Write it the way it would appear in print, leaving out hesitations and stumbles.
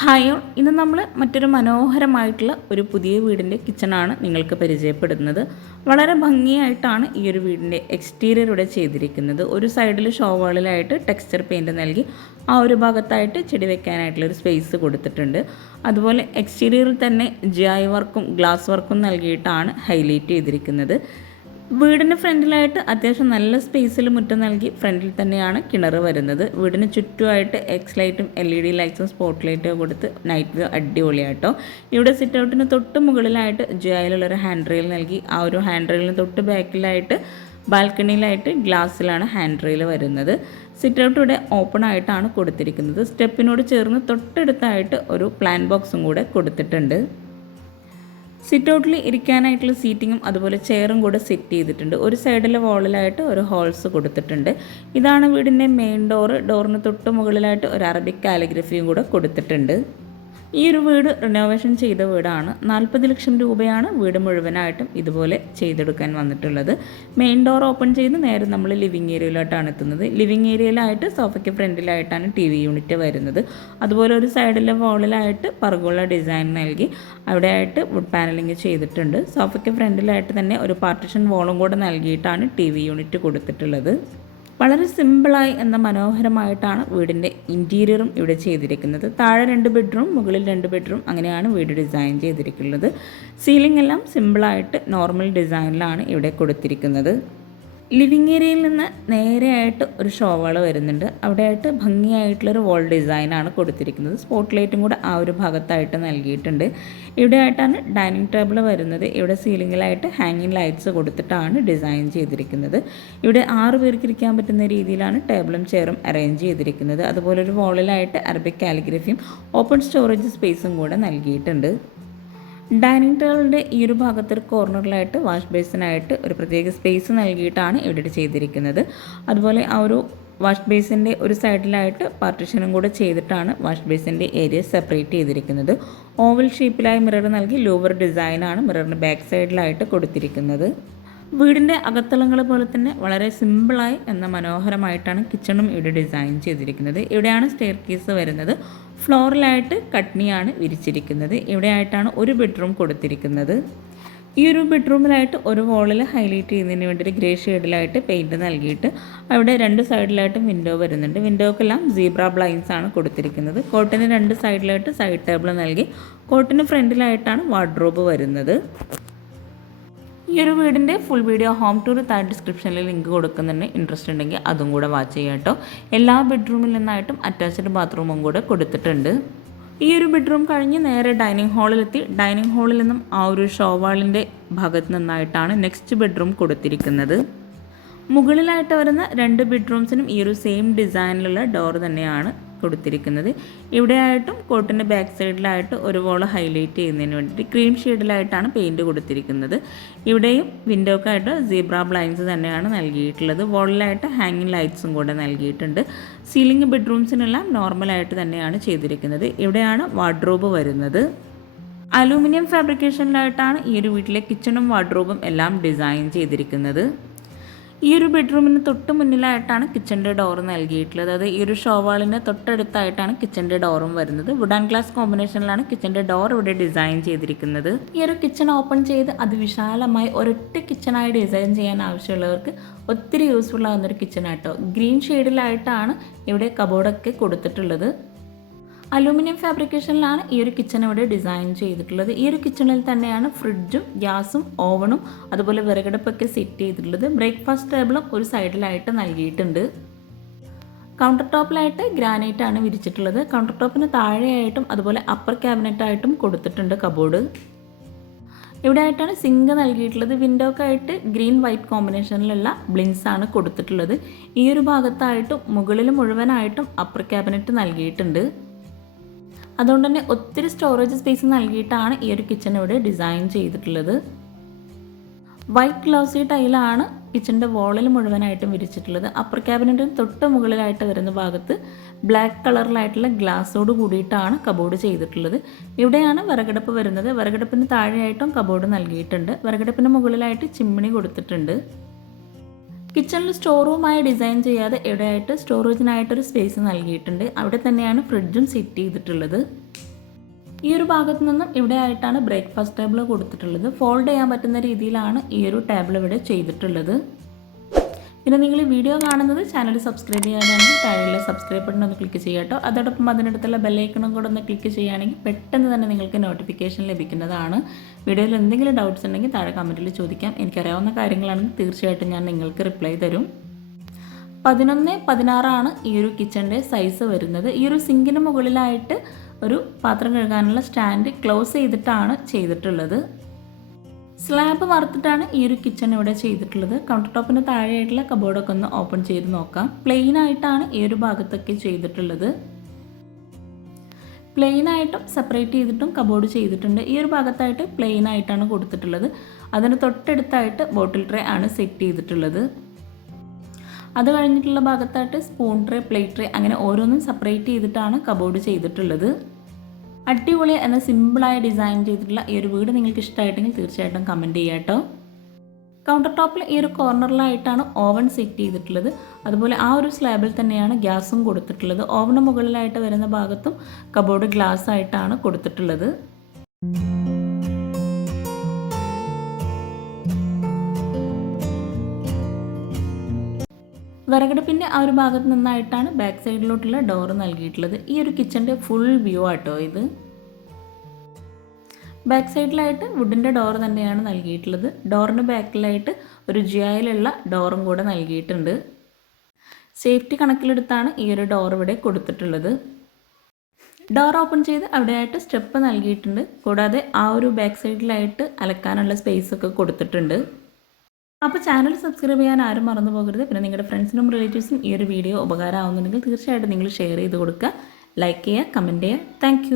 Hi all, ഇന്ന് നമ്മൾ മറ്റൊരു മനോഹരമായിട്ടുള്ള ഒരു പുതിയ വീടിൻ്റെ കിച്ചണാണ് നിങ്ങൾക്ക് പരിചയപ്പെടുന്നത്. വളരെ ഭംഗിയായിട്ടാണ് ഈ ഒരു വീടിൻ്റെ എക്സ്റ്റീരിയർ ഇവിടെ ചെയ്തിരിക്കുന്നത്. ഒരു സൈഡിൽ ഷോവാളിലായിട്ട് ടെക്സ്ചർ പെയിൻറ്റ് നൽകി ആ ഒരു ഭാഗത്തായിട്ട് ചെടി വെക്കാനായിട്ടുള്ളൊരു സ്പേസ് കൊടുത്തിട്ടുണ്ട്. അതുപോലെ എക്സ്റ്റീരിയറിൽ തന്നെ GI വർക്കും ഗ്ലാസ് വർക്കും നൽകിയിട്ടാണ് ഹൈലൈറ്റ് ചെയ്തിരിക്കുന്നത്. വീടിന് ഫ്രണ്ടിലായിട്ട് അത്യാവശ്യം നല്ല സ്പേസിൽ മുറ്റം നൽകി ഫ്രണ്ടിൽ തന്നെയാണ് കിണർ വരുന്നത്. വീടിന് ചുറ്റുമായിട്ട് ലൈറ്റും LED ലൈറ്റ്സും സ്പോട്ട് ലൈറ്റും കൊടുത്ത് നൈറ്റ് വ്യൂ അടിപൊളിയാട്ടോ. ഇവിടെ സിറ്റ് ഔട്ടിന് തൊട്ട് മുകളിലായിട്ട് GIയിലുള്ളൊരു ഹാൻഡ് റെയിൽ നൽകി ആ ഒരു ഹാൻഡ് റെയിലിന് തൊട്ട് ബാക്കിലായിട്ട് ബാൽക്കണിയിലായിട്ട് ഗ്ലാസ്സിലാണ് ഹാൻഡ് റെയിൽ വരുന്നത്. സിറ്റ് ഔട്ട് ഇവിടെ ഓപ്പൺ ആയിട്ടാണ് കൊടുത്തിരിക്കുന്നത്. സ്റ്റെപ്പിനോട് ചേർന്ന് തൊട്ടടുത്തായിട്ട് ഒരു പ്ലാൻ ബോക്സും കൂടെ കൊടുത്തിട്ടുണ്ട്. സിറ്റ് ഔട്ടിൽ ഇരിക്കാനായിട്ടുള്ള സീറ്റിങ്ങും അതുപോലെ ചെയറും കൂടെ സെറ്റ് ചെയ്തിട്ടുണ്ട്. ഒരു സൈഡിലെ വാളിലായിട്ട് ഒരു ഹോൾസ് കൊടുത്തിട്ടുണ്ട്. ഇതാണ് വീടിൻ്റെ മെയിൻ ഡോറിന് തൊട്ട് മുകളിലായിട്ട് ഒരു അറബിക് കാലിഗ്രഫിയും കൂടെ കൊടുത്തിട്ടുണ്ട്. ഈ ഒരു വീട് റിനോവേഷൻ ചെയ്ത വീടാണ്. 40 ലക്ഷം രൂപയാണ് വീട് മുഴുവനായിട്ടും ഇതുപോലെ ചെയ്തെടുക്കാൻ വന്നിട്ടുള്ളത്. മെയിൻ ഡോർ ഓപ്പൺ ചെയ്ത് നേരെ നമ്മൾ ലിവിങ് ഏരിയയിലോട്ടാണ് എത്തുന്നത്. ലിവിങ് ഏരിയയിലായിട്ട് സോഫയ്ക്ക് ഫ്രണ്ടിലായിട്ടാണ് TV യൂണിറ്റ് വരുന്നത്. അതുപോലെ ഒരു സൈഡിലെ വാളിലായിട്ട് പർഗോള ഡിസൈൻ നൽകി അവിടെയായിട്ട് വുഡ് പാനലിങ് ചെയ്തിട്ടുണ്ട്. സോഫയ്ക്ക് ഫ്രണ്ടിലായിട്ട് തന്നെ ഒരു പാർട്ടിഷൻ വാളും കൂടെ നൽകിയിട്ടാണ് TV യൂണിറ്റ് കൊടുത്തിട്ടുള്ളത്. വളരെ സിമ്പിളായി എന്ന മനോഹരമായിട്ടാണ് വീടിൻ്റെ ഇൻറ്റീരിയറും ഇവിടെ ചെയ്തിരിക്കുന്നത്. താഴെ 2 ബെഡ്റൂം, മുകളിൽ 2 ബെഡ്റൂം, അങ്ങനെയാണ് വീട് ഡിസൈൻ ചെയ്തിരിക്കുന്നത്. സീലിംഗ് എല്ലാം സിമ്പിളായിട്ട് നോർമൽ ഡിസൈനിലാണ് ഇവിടെ കൊടുത്തിരിക്കുന്നത്. ലിവിങ് ഏരിയയിൽ നിന്ന് നേരെയായിട്ട് ഒരു ഷോവാൾ വരുന്നുണ്ട്. അവിടെയായിട്ട് ഭംഗിയായിട്ടുള്ളൊരു വാൾ ഡിസൈനാണ് കൊടുത്തിരിക്കുന്നത്. സ്പോട്ട് ലൈറ്റും കൂടെ ആ ഒരു ഭാഗത്തായിട്ട് നൽകിയിട്ടുണ്ട്. ഇവിടെയായിട്ടാണ് ഡൈനിങ് ടേബിൾ വരുന്നത്. ഇവിടെ സീലിങ്ങിലായിട്ട് ഹാങ്ങിങ് ലൈറ്റ്സ് കൊടുത്തിട്ടാണ് ഡിസൈൻ ചെയ്തിരിക്കുന്നത്. ഇവിടെ 6 പേർക്ക് ഇരിക്കാൻ പറ്റുന്ന രീതിയിലാണ് ടേബിളും ചെയറും അറേഞ്ച് ചെയ്തിരിക്കുന്നത്. അതുപോലെ ഒരു വാളിലായിട്ട് അറബിക് കാലിഗ്രഫിയും ഓപ്പൺ സ്റ്റോറേജ് സ്പേസും കൂടെ നൽകിയിട്ടുണ്ട്. ഡൈനിങ് ടേബിളിൻ്റെ ഈ ഒരു ഭാഗത്തൊരു കോർണറിലായിട്ട് വാഷ് ബേസിനായിട്ട് ഒരു പ്രത്യേക സ്പേസ് നൽകിയിട്ടാണ് ഇവിടെ ചെയ്തിരിക്കുന്നത്. അതുപോലെ ആ ഒരു വാഷ് ബേസിൻ്റെ ഒരു സൈഡിലായിട്ട് പാർട്ടീഷനും കൂടെ ചെയ്തിട്ടാണ് വാഷ് ബേസിൻ്റെ ഏരിയ സെപ്പറേറ്റ് ചെയ്തിരിക്കുന്നത്. ഓവൽ ഷേപ്പിലായി മിറർ നൽകി ലൂവർ ഡിസൈനാണ് മിററിൻ്റെ ബാക്ക് സൈഡിലായിട്ട് കൊടുത്തിരിക്കുന്നത്. വീടിൻ്റെ അകത്തളങ്ങൾ പോലെ തന്നെ വളരെ സിമ്പിളായി എന്ന മനോഹരമായിട്ടാണ് കിച്ചണും ഇവിടെ ഡിസൈൻ ചെയ്തിരിക്കുന്നത്. ഇവിടെയാണ് സ്റ്റെയർ കേസ് വരുന്നത്. ഫ്ലോറിലായിട്ട് കട്നിയാണ് വിരിച്ചിരിക്കുന്നത്. ഇവിടെയായിട്ടാണ് ഒരു ബെഡ്റൂം കൊടുത്തിരിക്കുന്നത്. ഈ ഒരു ബെഡ്റൂമിലായിട്ട് ഒരു വാളിൽ ഹൈലൈറ്റ് ചെയ്യുന്നതിന് വേണ്ടി ഒരു ഗ്രേ ഷെയ്ഡിലായിട്ട് പെയിൻറ്റ് നൽകിയിട്ട് അവിടെ 2 സൈഡിലായിട്ടും വിൻഡോ വരുന്നുണ്ട്. വിൻഡോക്കെല്ലാം സീബ്ര ബ്ലൈൻസ് ആണ് കൊടുത്തിരിക്കുന്നത്. കോട്ടിന് 2 സൈഡിലായിട്ട് സൈഡ് ടേബിൾ നൽകി കോട്ടിന് ഫ്രണ്ടിലായിട്ടാണ് വാർഡ്രോബ് വരുന്നത്. ഈ ഒരു വീടിൻ്റെ ഫുൾ വീഡിയോ ഹോം ടൂർ താഴെ ഡിസ്ക്രിപ്ഷനിൽ ലിങ്ക് കൊടുക്കുന്നുണ്ട്. ഇൻട്രസ്റ്റ് ഉണ്ടെങ്കിൽ അതും കൂടെ വാച്ച് ചെയ്യാം കേട്ടോ. എല്ലാ ബെഡ്റൂമിൽ നിന്നായിട്ടും അറ്റാച്ച്ഡ് ബാത്റൂമും കൂടെ കൊടുത്തിട്ടുണ്ട്. ഈ ഒരു ബെഡ്റൂം കഴിഞ്ഞ് നേരെ ഡൈനിങ് ഹാളിലെത്തി. ഡൈനിങ് ഹാളിൽ നിന്നും ആ ഒരു ഷോവാളിൻ്റെ ഭാഗത്ത് നിന്നായിട്ടാണ് നെക്സ്റ്റ് ബെഡ്റൂം കൊടുത്തിരിക്കുന്നത്. മുകളിലായിട്ട് വരുന്ന 2 ബെഡ്റൂംസിനും ഈ ഒരു സെയിം ഡിസൈനിലുള്ള ഡോർ തന്നെയാണ് കൊടുത്തിരിക്കുന്നത്. ഇവിടെയായിട്ടും കോട്ടിൻ്റെ ബാക്ക് സൈഡിലായിട്ട് ഒരു വോൾ ഹൈലൈറ്റ് ചെയ്യുന്നതിന് വേണ്ടിയിട്ട് ക്രീം ഷെയ്ഡിലായിട്ടാണ് പെയിൻറ്റ് കൊടുത്തിരിക്കുന്നത്. ഇവിടെയും വിൻഡോക്കായിട്ട് സീബ്ര ബ്ലൈൻസ് തന്നെയാണ് നൽകിയിട്ടുള്ളത്. വോളിലായിട്ട് ഹാങ്ങിങ് ലൈറ്റ്സും കൂടെ നൽകിയിട്ടുണ്ട്. സീലിംഗ് ബെഡ്റൂംസിനെല്ലാം നോർമലായിട്ട് തന്നെയാണ് ചെയ്തിരിക്കുന്നത്. ഇവിടെയാണ് വാർഡ്രോബ് വരുന്നത്. അലൂമിനിയം ഫാബ്രിക്കേഷനിലായിട്ടാണ് ഈ ഒരു വീട്ടിലെ കിച്ചണും വാർഡ്രോബും എല്ലാം ഡിസൈൻ ചെയ്തിരിക്കുന്നത്. ഈ ഒരു ബെഡ്റൂമിന് തൊട്ട് മുന്നിലായിട്ടാണ് കിച്ചൻ്റെ ഡോർ നൽകിയിട്ടുള്ളത്. അത് ഈ ഒരു ഷോവാളിൻ്റെ തൊട്ടടുത്തായിട്ടാണ് കിച്ചൻ്റെ ഡോറും വരുന്നത്. വുഡ് ആൻഡ് ഗ്ലാസ് കോമ്പിനേഷനിലാണ് കിച്ചൻ്റെ ഡോർ ഇവിടെ ഡിസൈൻ ചെയ്തിരിക്കുന്നത്. ഈ ഒരു കിച്ചൺ ഓപ്പൺ ചെയ്ത് അതിവിശാലമായി ഒരൊറ്റ കിച്ചണായി ഡിസൈൻ ചെയ്യാൻ ആവശ്യമുള്ളവർക്ക് ഒത്തിരി യൂസ്ഫുൾ ആകുന്നൊരു കിച്ചണാട്ടോ. ഗ്രീൻ ഷെയ്ഡിലായിട്ടാണ് ഇവിടെ കബോർഡൊക്കെ കൊടുത്തിട്ടുള്ളത്. അലൂമിനിയം ഫാബ്രിക്കേഷനിലാണ് ഈ ഒരു കിച്ചൺ ഇവിടെ ഡിസൈൻ ചെയ്തിട്ടുള്ളത്. ഈ ഒരു കിച്ചണിൽ തന്നെയാണ് ഫ്രിഡ്ജും ഗ്യാസും ഓവണും അതുപോലെ വിറകടുപ്പൊക്കെ സെറ്റ് ചെയ്തിട്ടുള്ളത്. ബ്രേക്ക്ഫാസ്റ്റ് ടേബിളും ഒരു സൈഡിലായിട്ട് നൽകിയിട്ടുണ്ട്. കൗണ്ടർ ടോപ്പിലായിട്ട് ഗ്രാനൈറ്റ് ആണ് വിരിച്ചിട്ടുള്ളത്. കൗണ്ടർ ടോപ്പിന് താഴെയായിട്ടും അതുപോലെ അപ്പർ ക്യാബിനറ്റായിട്ടും കൊടുത്തിട്ടുണ്ട് കബോർഡ്. ഇവിടെ ആയിട്ടാണ് സിങ്ക് നൽകിയിട്ടുള്ളത്. വിൻഡോക്കായിട്ട് ഗ്രീൻ വൈറ്റ് കോമ്പിനേഷനിലുള്ള ബ്ലിൻസ് ആണ് കൊടുത്തിട്ടുള്ളത്. ഈ ഒരു ഭാഗത്തായിട്ടും മുകളിൽ മുഴുവനായിട്ടും അപ്പർ ക്യാബിനറ്റ് നൽകിയിട്ടുണ്ട്. അതുകൊണ്ട് തന്നെ ഒത്തിരി സ്റ്റോറേജ് സ്പേസ് നൽകിയിട്ടാണ് ഈ ഒരു കിച്ചൺ ഇവിടെ ഡിസൈൻ ചെയ്തിട്ടുള്ളത്. വൈറ്റ് ഗ്ലോസി ടൈലാണ് കിച്ചൻ്റെ വാളിൽ മുഴുവനായിട്ടും വിരിച്ചിട്ടുള്ളത്. അപ്പർ ക്യാബിനറ്റിന് തൊട്ട് മുകളിലായിട്ട് വരുന്ന ഭാഗത്ത് ബ്ലാക്ക് കളറിലായിട്ടുള്ള ഗ്ലാസോട് കൂടിയിട്ടാണ് കബോർഡ് ചെയ്തിട്ടുള്ളത്. ഇവിടെയാണ് വിറകടുപ്പ് വരുന്നത്. വിറകടുപ്പിന് താഴെയായിട്ടും കബോർഡ് നൽകിയിട്ടുണ്ട്. വിറകടുപ്പിന് മുകളിലായിട്ട് ചിമ്മിണി കൊടുത്തിട്ടുണ്ട്. കിച്ചണിൽ സ്റ്റോർ റൂമായി ഡിസൈൻ ചെയ്യാതെ ഇവിടെയായിട്ട് സ്റ്റോറേജിനായിട്ടൊരു സ്പേസ് നൽകിയിട്ടുണ്ട്. അവിടെ തന്നെയാണ് ഫ്രിഡ്ജും സെറ്റ് ചെയ്തിട്ടുള്ളത്. ഈ ഒരു ഭാഗത്തു നിന്നും ഇവിടെ ആയിട്ടാണ് ബ്രേക്ക്ഫാസ്റ്റ് ടേബിൾ കൊടുത്തിട്ടുള്ളത്. ഫോൾഡ് ചെയ്യാൻ പറ്റുന്ന രീതിയിലാണ് ഈ ഒരു ടേബിൾ ഇവിടെ ചെയ്തിട്ടുള്ളത്. പിന്നെ നിങ്ങൾ ഈ വീഡിയോ കാണുന്നത് ചാനൽ സബ്സ്ക്രൈബ് ചെയ്യാനാണെങ്കിൽ താഴെയുള്ള സബ്സ്ക്രൈബ് ബട്ടൺ ഒന്ന് ക്ലിക്ക് ചെയ്യുക കേട്ടോ. അതോടൊപ്പം അതിനടുത്തുള്ള ബെല്ലൈക്കണും കൂടെ ഒന്ന് ക്ലിക്ക് ചെയ്യുകയാണെങ്കിൽ പെട്ടെന്ന് തന്നെ നിങ്ങൾക്ക് നോട്ടിഫിക്കേഷൻ ലഭിക്കുന്നതാണ്. വീഡിയോയിൽ എന്തെങ്കിലും ഡൗട്ട്സ് ഉണ്ടെങ്കിൽ താഴെ കമൻറ്റിൽ ചോദിക്കാം. എനിക്കറിയാവുന്ന കാര്യങ്ങളാണെങ്കിൽ തീർച്ചയായിട്ടും ഞാൻ നിങ്ങൾക്ക് റിപ്ലൈ തരും. 11x16 ഈ ഒരു കിച്ചണിൻ്റെ സൈസ് വരുന്നത്. ഈ ഒരു സിങ്കിന് മുകളിലായിട്ട് ഒരു പാത്രം കഴുകാനുള്ള സ്റ്റാൻഡ് ക്ലോസ് ചെയ്തിട്ടാണ് ചെയ്തിട്ടുള്ളത്. സ്ലാബ് വറുത്തിട്ടാണ് ഈ ഒരു കിച്ചൺ ഇവിടെ ചെയ്തിട്ടുള്ളത്. കൗണ്ടർ ടോപ്പിന് താഴെയായിട്ടുള്ള കബോർഡൊക്കെ ഒന്ന് ഓപ്പൺ ചെയ്ത് നോക്കാം. പ്ലെയിൻ ആയിട്ടാണ് ഈ ഒരു ഭാഗത്തൊക്കെ ചെയ്തിട്ടുള്ളത്. പ്ലെയിൻ ആയിട്ടും സെപ്പറേറ്റ് ചെയ്തിട്ടും കബോർഡ് ചെയ്തിട്ടുണ്ട്. ഈ ഒരു ഭാഗത്തായിട്ട് പ്ലെയിൻ ആയിട്ടാണ് കൊടുത്തിട്ടുള്ളത്. അതിന് തൊട്ടടുത്തായിട്ട് ബോട്ടിൽ ട്രേ ആണ് സെറ്റ് ചെയ്തിട്ടുള്ളത്. അത് കഴിഞ്ഞിട്ടുള്ള ഭാഗത്തായിട്ട് സ്പൂൺ ട്രേ, പ്ലേറ്റ് ട്രേ അങ്ങനെ ഓരോന്നും സെപ്പറേറ്റ് ചെയ്തിട്ടാണ് കബോർഡ് ചെയ്തിട്ടുള്ളത്. അടിപൊളി എന്ന സിമ്പിളായി ഡിസൈൻ ചെയ്തിട്ടുള്ള ഈ ഒരു വീട് നിങ്ങൾക്ക് ഇഷ്ടമായിട്ടെങ്കിൽ തീർച്ചയായിട്ടും കമൻറ്റ് ചെയ്യുക കേട്ടോ. കൗണ്ടർ ടോപ്പിൽ ഈ ഒരു കോർണറിലായിട്ടാണ് ഓവൻ സെറ്റ് ചെയ്തിട്ടുള്ളത്. അതുപോലെ ആ ഒരു സ്ലാബിൽ തന്നെയാണ് ഗ്യാസും കൊടുത്തിട്ടുള്ളത്. ഓവന് മുകളിലായിട്ട് വരുന്ന ഭാഗത്തും കബോർഡ് ഗ്ലാസ് ആയിട്ടാണ് കൊടുത്തിട്ടുള്ളത്. വിറകടുപ്പിൻ്റെ ആ ഒരു ഭാഗത്ത് നിന്നായിട്ടാണ് ബാക്ക് സൈഡിലോട്ടുള്ള ഡോറ് നൽകിയിട്ടുള്ളത്. ഈ ഒരു കിച്ചൻ്റെ ഫുൾ വ്യൂ ആട്ടോ ഇത്. ബാക്ക് സൈഡിലായിട്ട് വുഡിൻ്റെ ഡോറ് തന്നെയാണ് നൽകിയിട്ടുള്ളത്. ഡോറിന് ബാക്കിലായിട്ട് ഒരു ജിയായിലുള്ള ഡോറും കൂടെ നൽകിയിട്ടുണ്ട്. സേഫ്റ്റി കണക്കിലെടുത്താണ് ഈ ഒരു ഡോർ ഇവിടെ കൊടുത്തിട്ടുള്ളത്. ഡോർ ഓപ്പൺ ചെയ്ത് അവിടെയായിട്ട് സ്റ്റെപ്പ് നൽകിയിട്ടുണ്ട്. കൂടാതെ ആ ഒരു ബാക്ക് സൈഡിലായിട്ട് അലക്കാനുള്ള സ്പേസ് ഒക്കെ കൊടുത്തിട്ടുണ്ട്. അപ്പോൾ ചാനൽ സബ്സ്ക്രൈബ് ചെയ്യാൻ ആരും മറന്നു പോകരുത്. പിന്നെ നിങ്ങളുടെ ഫ്രണ്ട്സിനും റിലേറ്റീവ്സിനും ഈ ഒരു വീഡിയോ ഉപകാരമാകുന്നുണ്ടെങ്കിൽ തീർച്ചയായിട്ടും നിങ്ങൾ ഷെയർ ചെയ്ത് കൊടുക്കുക, ലൈക്ക് ചെയ്യുക, കമൻറ്റ് ചെയ്യുക. താങ്ക്